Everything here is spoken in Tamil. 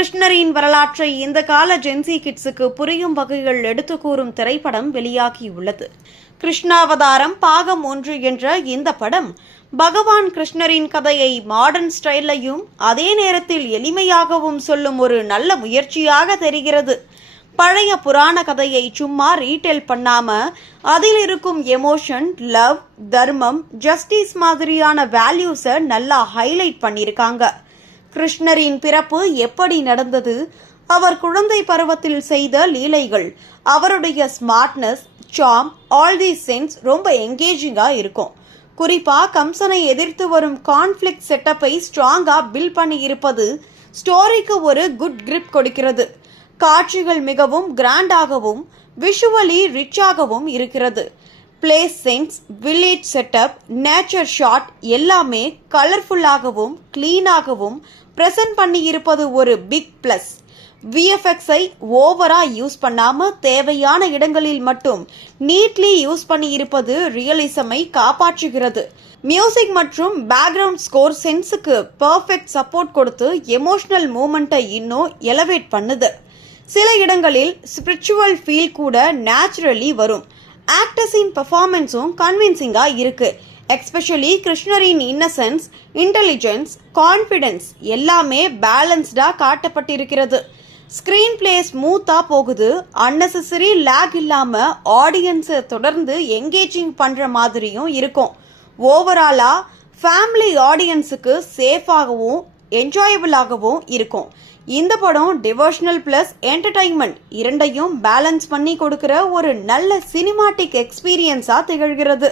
கிருஷ்ணரின் வரலாற்றை இந்த கால ஜென்சி கிட்ஸுக்கு புரியும் வகையில் எடுத்து கூறும் திரைப்படம் வெளியாகியுள்ளது. கிருஷ்ணாவதாரம் பாகம் 1 என்ற இந்த படம் பகவான் கிருஷ்ணரின் கதையை மாடர்ன் ஸ்டைலையும் அதே நேரத்தில் எளிமையாகவும் சொல்லும் ஒரு நல்ல முயற்சியாக தெரிகிறது. பழைய புராண கதையை சும்மா ரீடெல் பண்ணாம அதில் இருக்கும் எமோஷன், லவ், தர்மம், ஜஸ்டிஸ் மாதிரியான வேல்யூஸை நல்லா ஹைலைட் பண்ணியிருக்காங்க. கிருஷ்ணரின் பிறப்பு எப்படி நடந்தது, அவர் குழந்தை பருவத்தில் செய்த லீலைகள், அவருடைய smartness, charm, all these sense ரொம்ப என்கேஜிங்கா இருக்கும். குறிப்பா கம்சனை எதிர்த்து வரும் கான்ஃபிளிக்ட் செட்டப்பை ஸ்ட்ராங்கா பில்ட் பண்ணி இருப்பது ஸ்டோரிக்கு ஒரு குட் கிரிப் கொடுக்கிறது. காட்சிகள் மிகவும் கிராண்டாகவும் விஷுவலி ரிச்சாகவும் இருக்கிறது. Place sense, village setup, nature shot எல்லாமே கலர்ஃபுல்லாகவும் கிளீனாகவும் பிரசன்ட் பண்ணி இருப்பது ஒரு பிக் பிளஸ். விஎஃப்எக்ஸை ஓவரா யூஸ் பண்ணாம தேவையான இடங்களில் மட்டும் நீட்லி யூஸ் பண்ணி இருப்பது ரியலிசமை காப்பாற்றுகிறது. மியூசிக் மற்றும் பேக்ரவுண்ட் ஸ்கோர் சென்ஸுக்கு பெர்ஃபெக்ட் சப்போர்ட் கொடுத்து எமோஷனல் மூமெண்ட்டை இன்னும் எலவேட் பண்ணுது. சில இடங்களில் ஸ்பிரிச்சுவல் ஃபீல் கூட நேச்சுரலி வரும். ஆக்டர்ஸின் பெர்ஃபார்மன்ஸும் கன்வின்சிங்கா இருக்கு. எஸ்பெஷலி கிருஷ்ணரின் இன்னசென்ஸ், இன்டெலிஜென்ஸ், கான்ஃபிடன்ஸ் எல்லாமே பேலன்ஸ்டா காட்டப்பட்டிருக்கிறது. ஸ்கிரீன் பிளே ஸ்மூத்தா போகுது. அன்னெசரி லேக் இல்லாம ஆடியன்ஸை தொடர்ந்து என்கேஜிங் பண்ற மாதிரியும் இருக்கும். ஓவராலா ஃபேமிலி ஆடியன்ஸுக்கு சேஃபாகவும் என்ஜாயபிளாகவும் இருக்கும். இந்த படம் டிவோஷனல் பிளஸ் என்டர்டைன்மெண்ட் இரண்டையும் பேலன்ஸ் பண்ணி கொடுக்கிற ஒரு நல்ல சினிமாட்டிக் எக்ஸ்பீரியன்ஸா திகழ்கிறது.